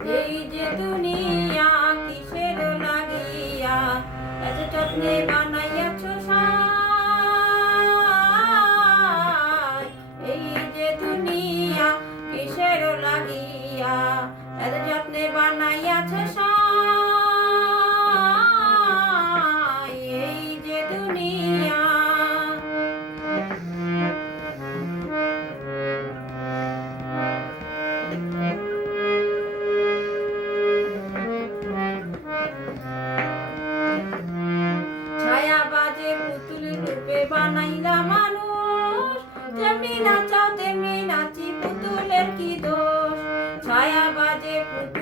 এই যে দুনিয়া কিসের লাগিয়া এত যত্নে বানাইয়াছ সাই। এই যে দুনিয়া কিসের লাগিয়া এত যত্নে বানাইয়াছ সাই। এই যে দুনিয়া পুতুল রূপে বানাইলা মানুষ, যেমনি নাচাও তেমনি নাচি পুতুলের কি দোষ। ছায়া বাজে পুতুল